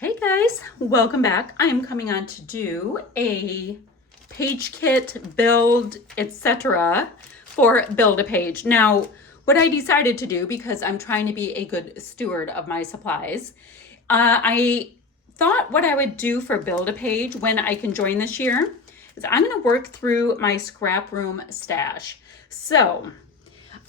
Hey guys, welcome back. I am coming on to do a page kit build, etc. for Build-A-Page. Now, what I decided to do, because I'm trying to be a good steward of my supplies, I thought what I would do for Build-A-Page when I can join this year is I'm going to work through my scrap room stash. So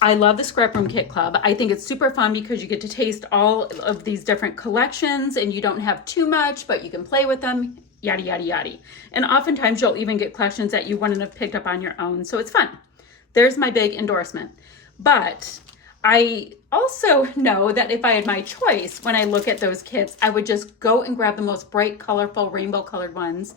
I love the Scrap Room Kit Club. I think it's super fun because you get to taste all of these different collections and you don't have too much, but you can play with them, yada, yada, yada. And oftentimes you'll even get collections that you wouldn't have picked up on your own. So it's fun. There's my big endorsement. But I also know that if I had my choice, when I look at those kits, I would just go and grab the most bright, colorful, rainbow colored ones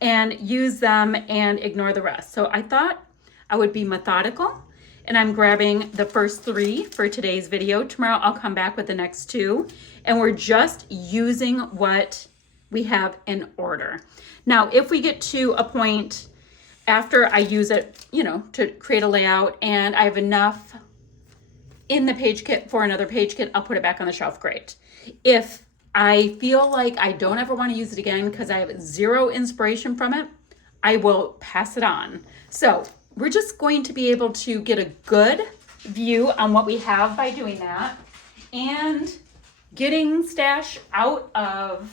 and use them and ignore the rest. So I thought I would be methodical. And I'm grabbing the first 3 for today's video. Tomorrow I'll come back with the next 2. And we're just using what we have in order. Now, if we get to a point after I use it, to create a layout and I have enough in the page kit for another page kit, I'll put it back on the shelf, great. If I feel like I don't ever want to use it again because I have zero inspiration from it, I will pass it on. So we're just going to be able to get a good view on what we have by doing that and getting stash out of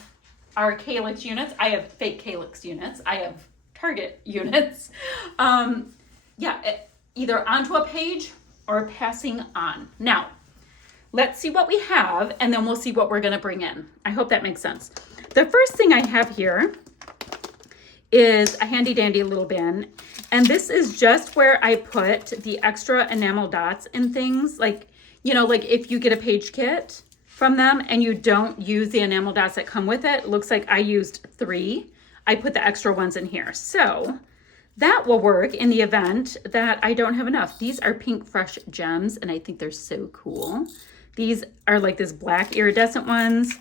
our Calyx units. I have fake Calyx units. I have Target units. Either onto a page or passing on. Now, let's see what we have and then we'll see what we're going to bring in. I hope that makes sense. The first thing I have here is a handy dandy little bin. And this is just where I put the extra enamel dots and things like if you get a page kit from them and you don't use the enamel dots that come with it, looks like I used 3. I put the extra ones in here. So that will work in the event that I don't have enough. These are Pink Fresh Gems and I think they're so cool. These are like this black iridescent ones.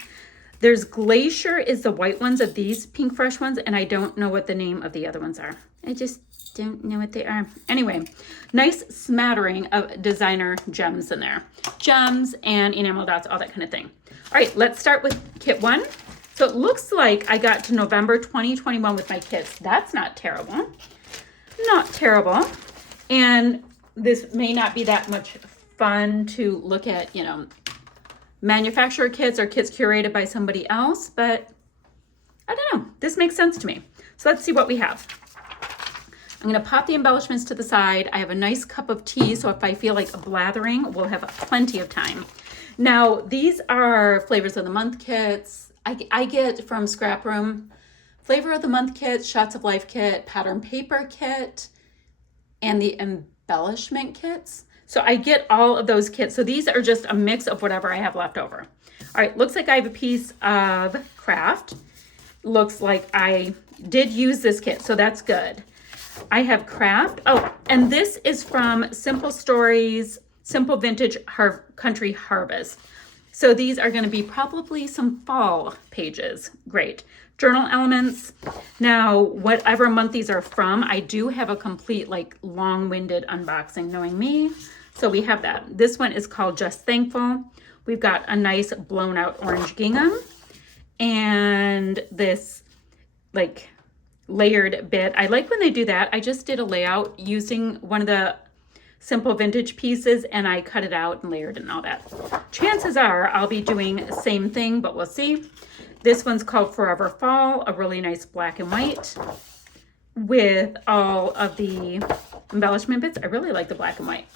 There's Glacier is the white ones of these Pink Fresh ones, and I don't know what the name of the other ones are. I just don't know what they are. Anyway, nice smattering of designer gems in there. Gems and enamel dots, all that kind of thing. All right, let's start with kit 1. So it looks like I got to November 2021 with my kits. That's not terrible. Not terrible. And this may not be that much fun to look at, manufacturer kits or kits curated by somebody else, but I don't know. This makes sense to me. So let's see what we have. I'm going to pop the embellishments to the side. I have a nice cup of tea, so if I feel like blathering, we'll have plenty of time. Now, these are Flavors of the Month kits. I get from Scrap Room Flavor of the Month kit, Shots of Life kit, Pattern Paper kit, and the embellishment kits. So I get all of those kits. So these are just a mix of whatever I have left over. All right, looks like I have a piece of craft. Looks like I did use this kit, so that's good. I have craft. Oh, and this is from Simple Stories, Simple Vintage Country Harvest. So these are going to be probably some fall pages. Great. Journal elements. Now, whatever month these are from, I do have a complete, long-winded unboxing, knowing me. So we have that. This one is called Just Thankful. We've got a nice blown out orange gingham and this layered bit. I like when they do that. I just did a layout using one of the Simple Vintage pieces and I cut it out and layered it and all that. Chances are I'll be doing the same thing, but we'll see. This one's called Forever Fall, a really nice black and white with all of the embellishment bits. I really like the black and white.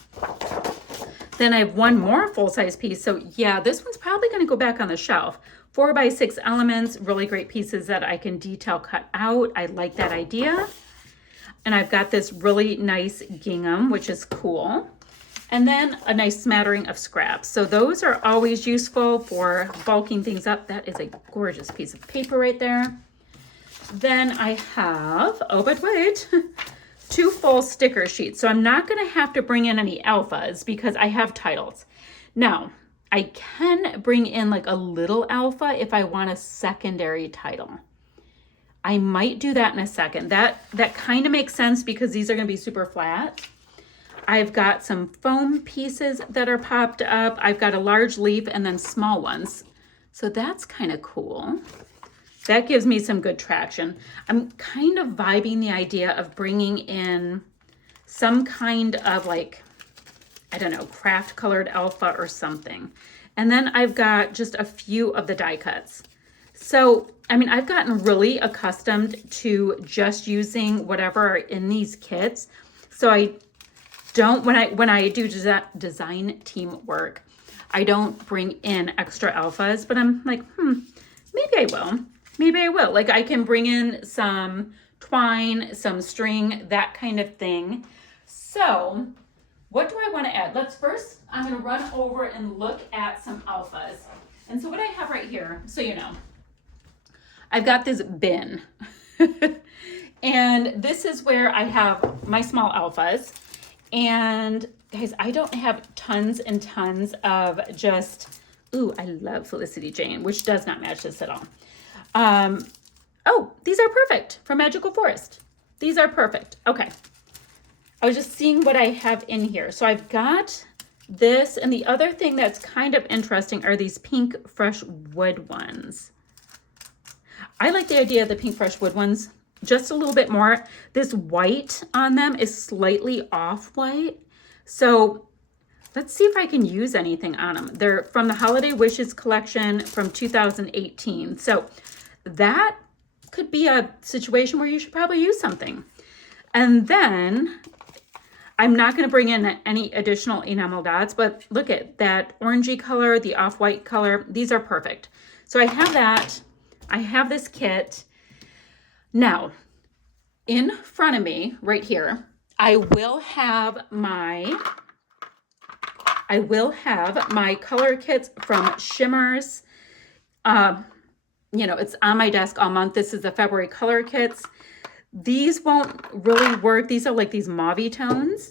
Then I have one more full-size piece. So yeah, this one's probably going to go back on the shelf. 4x6 elements, really great pieces that I can detail cut out. I like that idea. And I've got this really nice gingham, which is cool. And then a nice smattering of scraps. So those are always useful for bulking things up. That is a gorgeous piece of paper right there. Then I have, oh, but wait, 2 full sticker sheets. So I'm not going to have to bring in any alphas because I have titles. Now, I can bring in a little alpha if I want a secondary title. I might do that in a second. That kind of makes sense because these are going to be super flat. I've got some foam pieces that are popped up. I've got a large leaf and then small ones. So that's kind of cool. that gives me some good traction. I'm kind of vibing the idea of bringing in some kind of like, I don't know, craft colored alpha or something. And then I've got just a few of the die cuts. So, I mean, I've gotten really accustomed to just using whatever are in these kits. So I don't, when I do design team work, I don't bring in extra alphas, but I'm like, maybe I will. Maybe I will. Like I can bring in some twine, some string, that kind of thing. So what do I want to add? Let's first, I'm going to run over and look at some alphas. And so what I have right here, so you know, I've got this bin. And this is where I have my small alphas. And guys, I don't have tons and tons of just, ooh, I love Felicity Jane, which does not match this at all. Oh, these are perfect from Magical Forest. These are perfect. Okay. I was just seeing what I have in here. So I've got this, and the other thing that's kind of interesting are these pink fresh wood ones. I like the idea of the pink fresh wood ones just a little bit more. This white on them is slightly off white. So let's see if I can use anything on them. They're from the Holiday Wishes collection from 2018. So that could be a situation where you should probably use something. And then I'm not going to bring in any additional enamel dots, but look at that orangey color, the off-white color. These are perfect. So I have that. I have this kit. Now, in front of me right here, I will have my color kits from Shimmers. You know, it's on my desk all month. This is the February color kits. These won't really work. These are like these mauve tones,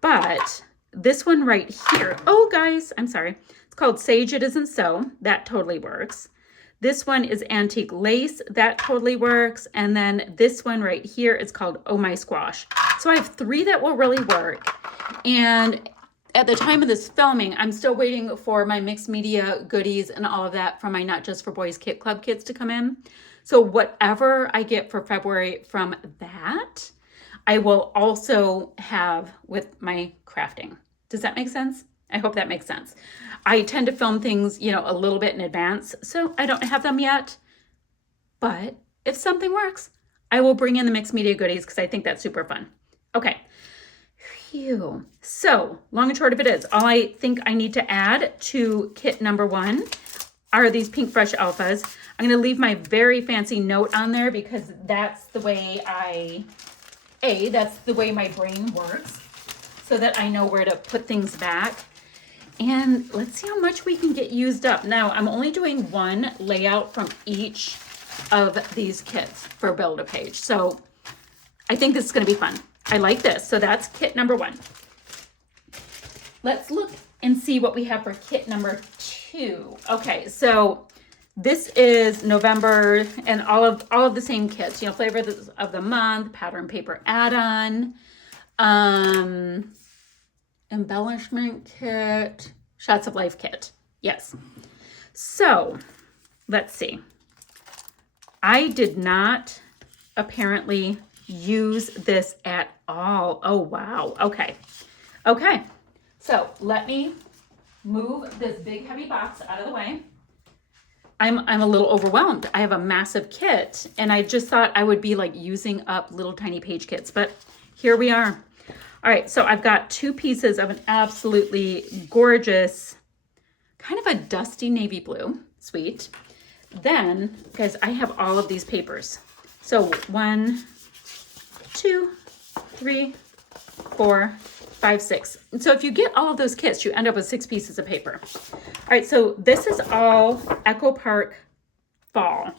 but this one right here, oh guys, I'm sorry. It's called Sage It Isn't So. That totally works. This one is Antique Lace. That totally works. And then this one right here is called Oh My Squash. So I have 3 that will really work. And at the time of this filming, I'm still waiting for my mixed media goodies and all of that from my Not Just for Boys Kit Club kits to come in. So whatever I get for February from that, I will also have with my crafting. Does that make sense? I hope that makes sense. I tend to film things, you know, a little bit in advance, so I don't have them yet. But if something works, I will bring in the mixed media goodies because I think that's super fun. Okay. Phew. So long and short of it is, all I think I need to add to kit number 1 are these pink fresh alphas. I'm going to leave my very fancy note on there because that's the way that's the way my brain works, so that I know where to put things back. And let's see how much we can get used up. Now, I'm only doing 1 layout from each of these kits for Build-A-Page. So I think this is going to be fun. I like this. So that's kit number 1. Let's look and see what we have for kit number 2. Okay, so this is November and all of the same kits. You know, flavor of the month, pattern paper add-on, embellishment kit, shots of life kit. Yes. So let's see. I did not apparently use this at all. Oh, wow. Okay. Okay. So let me move this big heavy box out of the way. I'm a little overwhelmed. I have a massive kit and I just thought I would be like using up little tiny page kits, but here we are. All right, so I've got 2 pieces of an absolutely gorgeous, kind of a dusty navy blue, sweet. Then, guys, I have all of these papers. So 1, 2, 3, 4, 5, 6. And so if you get all of those kits, you end up with 6 pieces of paper. All right, so this is all Echo Park Fall.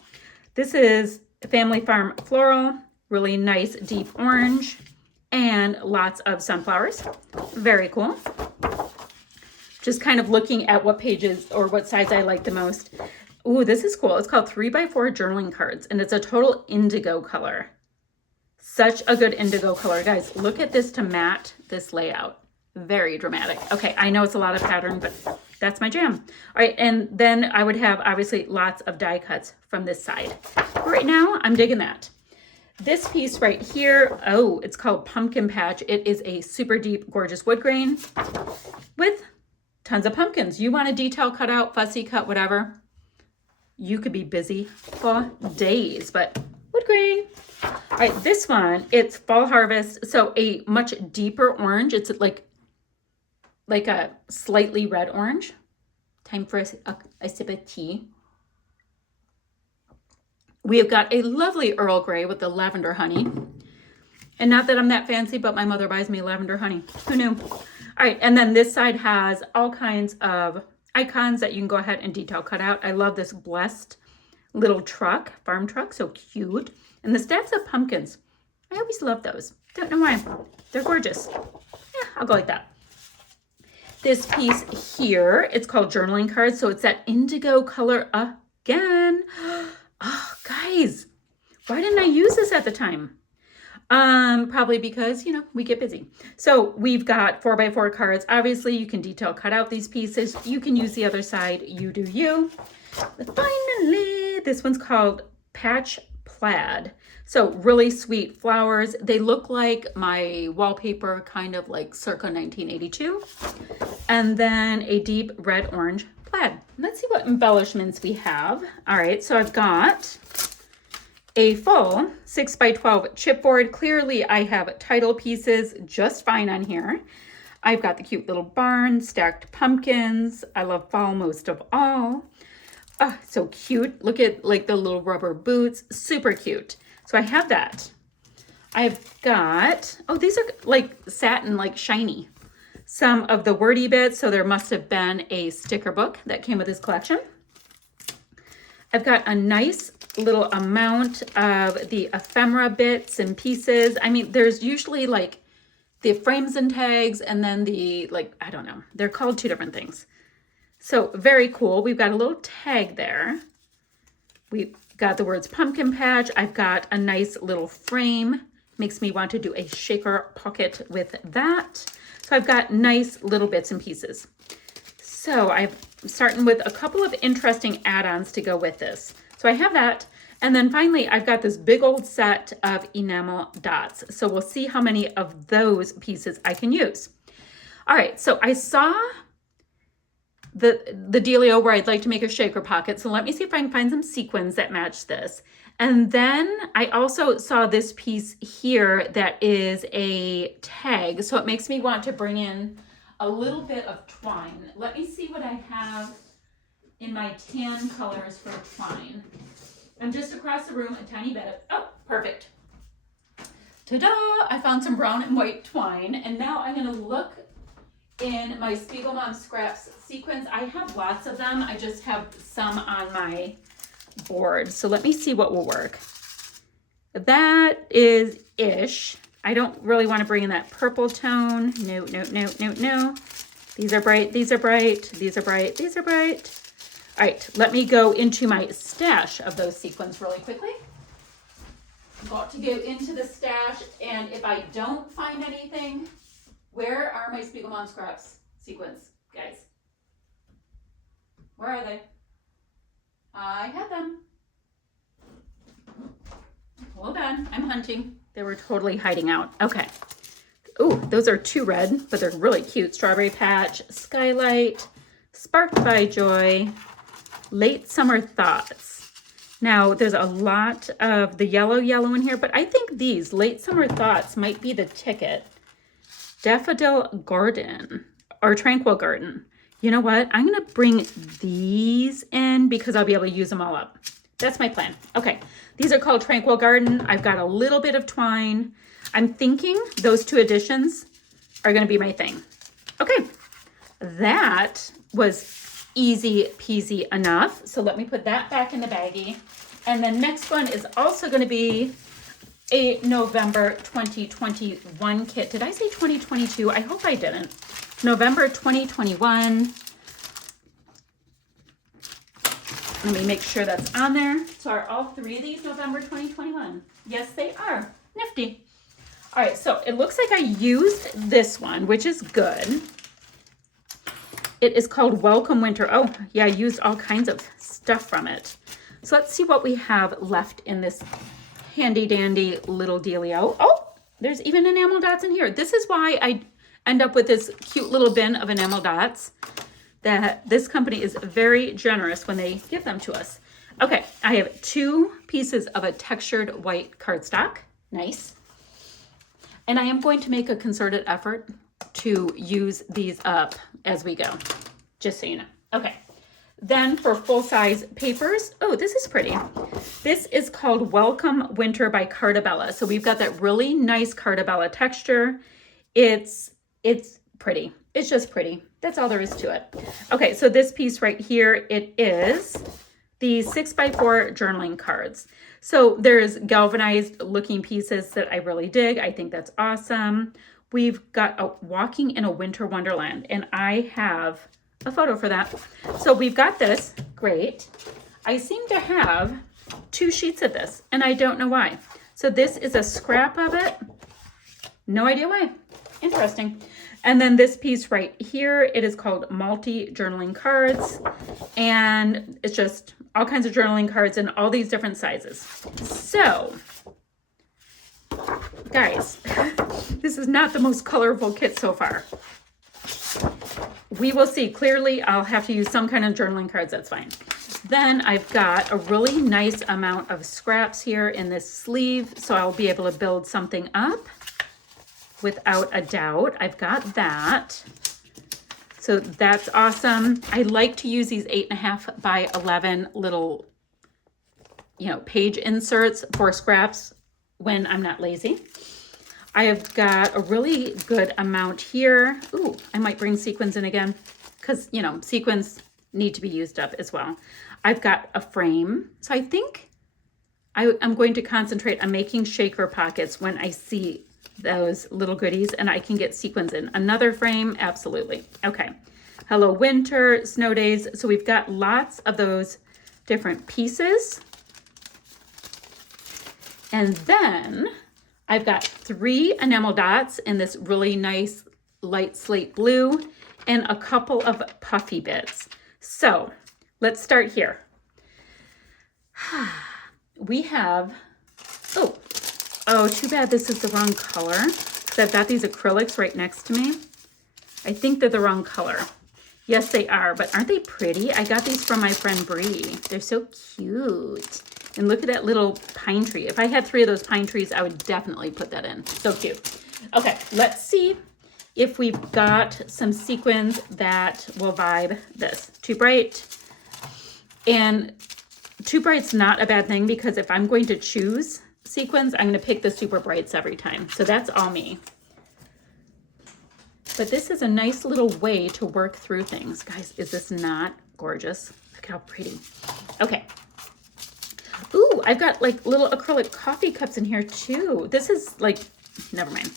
This is Family Farm Floral, really nice deep orange, and lots of sunflowers. Very cool. Just kind of looking at what pages or what size I like the most. Ooh, this is cool. It's called 3x4 journaling cards, and it's a total indigo color. Such a good indigo color. Guys, look at this to match this layout. Very dramatic. Okay, I know it's a lot of pattern, but That's my jam. All right, and then I would have obviously lots of die cuts from this side. Right now, I'm digging that. This piece right here, oh, it's called Pumpkin Patch. It is a super deep, gorgeous wood grain with tons of pumpkins. You want a detail cut out, fussy cut, whatever. You could be busy for days, but wood grain. All right, this one, it's Fall Harvest, so a much deeper orange. It's like a slightly red orange. Time for a sip of tea. We have got a lovely Earl Grey with the lavender honey. And not that I'm that fancy, but my mother buys me lavender honey. Who knew? All right, and then this side has all kinds of icons that you can go ahead and detail cut out. I love this blessed little truck, farm truck, so cute. And the stacks of pumpkins. I always love those. Don't know why. They're gorgeous. Yeah, I'll go like that. This piece here, it's called Journaling Cards. So it's that indigo color again. Oh, guys, why didn't I use this at the time? Probably because, we get busy. So we've got 4x4 cards. Obviously, you can detail cut out these pieces. You can use the other side. You do you. Finally, this one's called Patch Plaid. So really sweet flowers. They look like my wallpaper, kind of like circa 1982. And then a deep red orange plaid. Let's see what embellishments we have. All right, so I've got a full 6x12 chipboard. Clearly I have title pieces just fine on here. I've got the cute little barn, stacked pumpkins. I love fall most of all. Oh, so cute. Look at like the little rubber boots, super cute. So I have that. I've got, oh, these are like satin, like shiny. Some of the wordy bits, so there must have been a sticker book that came with this collection. I've got a nice little amount of the ephemera bits and pieces. I mean, there's usually like the frames and tags and then the, like, I don't know, they're called two different things. So very cool. We've got a little tag there. We've got the words Pumpkin Patch. I've got a nice little frame. Makes me want to do a shaker pocket with that. So I've got nice little bits and pieces. So I'm starting with a couple of interesting add-ons to go with this. So I have that. And then finally, I've got this big old set of enamel dots. So we'll see how many of those pieces I can use. All right, so I saw the dealio where I'd like to make a shaker pocket. So let me see if I can find some sequins that match this. And then I also saw this piece here that is a tag. So it makes me want to bring in a little bit of twine. Let me see what I have in my tan colors for twine. I'm just across the room a tiny bit. Oh, perfect. Ta-da! I found some brown and white twine. And now I'm going to look in my Spiegelmom Scraps sequins. I have lots of them. I just have some on my board. So let me see what will work. That is ish. I don't really want to bring in that purple tone. No, no, no, no, no. These are bright. These are bright. These are bright. These are bright. All right, let me go into my stash of those sequins really quickly. I'm about to go into the stash, and if I don't find anything, where are my Spiegelmom Scraps sequins, guys? Where are they? I had them. Hold on, I'm hunting. They were totally hiding out. Okay. Oh, those are too red, but they're really cute. Strawberry Patch, Skylight, Sparked by Joy, Late Summer Thoughts. Now, there's a lot of the yellow in here, but I think these Late Summer Thoughts might be the ticket. Daffodil Garden or Tranquil Garden. You know what? I'm going to bring these in because I'll be able to use them all up. That's my plan. Okay. These are called Tranquil Garden. I've got a little bit of twine. I'm thinking those two additions are going to be my thing. Okay. That was easy peasy enough. So let me put that back in the baggie. And the next one is also going to be a November 2021 kit. Did I say 2022? I hope I didn't. November 2021. Let me make sure that's on there. So are all three of these November 2021? Yes, they are. Nifty. All right, so it looks like I used this one, which is good. It is called Welcome Winter. Oh, yeah, I used all kinds of stuff from it. So let's see what we have left in this handy dandy little dealio. Oh, there's even enamel dots in here. This is why I end up with this cute little bin of enamel dots. That this company is very generous when they give them to us. Okay, I have 2 pieces of a textured white cardstock. Nice. And I am going to make a concerted effort to use these up as we go, just so you know. Okay, then for full-size papers, oh, this is pretty. This is called Welcome Winter by Cartabella. So we've got that really nice Cartabella texture. It's pretty. It's just pretty. That's all there is to it. Okay, so this piece right here, it is the 6x4 journaling cards. So there's galvanized looking pieces that I really dig. I think that's awesome. We've got a Walking in a Winter Wonderland, and I have a photo for that. So we've got this, great. I seem to have 2 sheets of this, and I don't know why. So this is a scrap of it. No idea why. Interesting. And then this piece right here, it is called Multi Journaling Cards, and it's just all kinds of journaling cards in all these different sizes. So, guys, this is not the most colorful kit so far. We will see. Clearly, I'll have to use some kind of journaling cards. That's fine. Then I've got a really nice amount of scraps here in this sleeve, so I'll be able to build something up. Without a doubt, I've got that. So that's awesome. I like to use these 8.5 by 11 little, page inserts for scraps when I'm not lazy. I have got a really good amount here. Ooh, I might bring sequins in again because, sequins need to be used up as well. I've got a frame. So I think I'm going to concentrate on making shaker pockets when I see those little goodies, and I can get sequins in. Another frame, absolutely. Okay, Hello Winter, Snow Days. So we've got lots of those different pieces. And then I've got 3 enamel dots in this really nice light slate blue and a couple of puffy bits. So let's start here. We have, oh, too bad this is the wrong color, because I've got these acrylics right next to me. I think they're the wrong color. Yes, they are, but aren't they pretty? I got these from my friend Bree. They're so cute. And look at that little pine tree. If I had 3 of those pine trees, I would definitely put that in. So cute. Okay, let's see if we've got some sequins that will vibe this. Too bright. And too bright's not a bad thing, because if I'm going to choose sequins, I'm going to pick the super brights every time. So that's all me. But this is a nice little way to work through things. Guys, is this not gorgeous? Look how pretty. Okay. Ooh, I've got like little acrylic coffee cups in here too. This is like, never mind.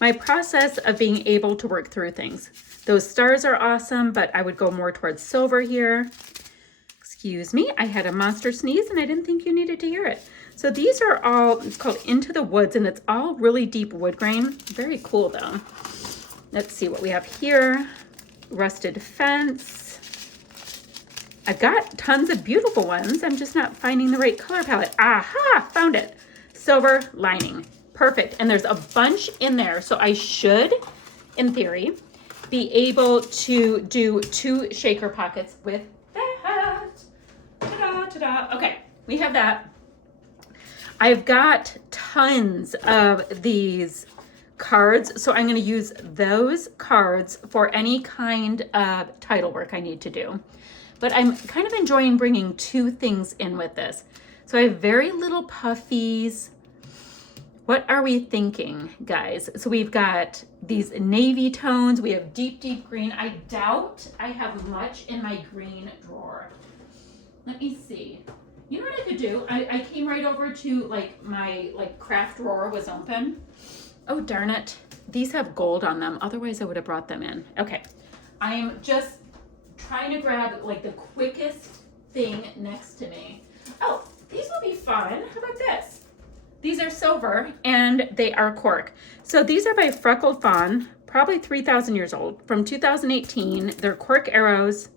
My process of being able to work through things. Those stars are awesome, but I would go more towards silver here. Excuse me, I had a monster sneeze and I didn't think you needed to hear it. So these are all, it's called Into the Woods, and it's all really deep wood grain. Very cool though. Let's see what we have here. Rusted Fence. I've got tons of beautiful ones. I'm just not finding the right color palette. Aha, found it. Silver lining. Perfect. And there's a bunch in there. So I should, in theory, be able to do 2 shaker pockets with that. Ta-da, ta-da. Okay, we have that. I've got tons of these cards, so I'm going to use those cards for any kind of title work I need to do. But I'm kind of enjoying bringing 2 things in with this. So I have very little puffies. What are we thinking, guys? So we've got these navy tones. We have deep, deep green. I doubt I have much in my green drawer. Let me see. You know what I could do? I came right over to my craft drawer was open. Oh, darn it. These have gold on them. Otherwise, I would have brought them in. Okay. I'm just trying to grab the quickest thing next to me. Oh, these will be fun. How about this? These are silver and they are cork. So these are by Freckled Fawn. probably 3,000 years old, from 2018. They're Quirk arrows.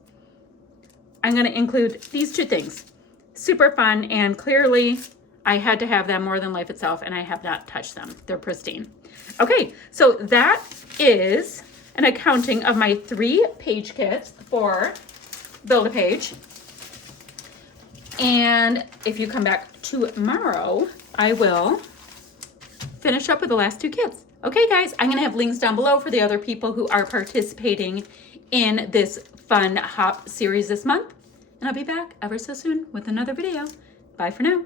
I'm going to include these two things. Super fun, and clearly I had to have them more than life itself, and I have not touched them. They're pristine. Okay, so that is an accounting of my 3-page kits for Build-A-Page. And if you come back tomorrow, I will finish up with the last 2 kits. Okay, guys, I'm going to have links down below for the other people who are participating in this fun hop series this month. And I'll be back ever so soon with another video. Bye for now.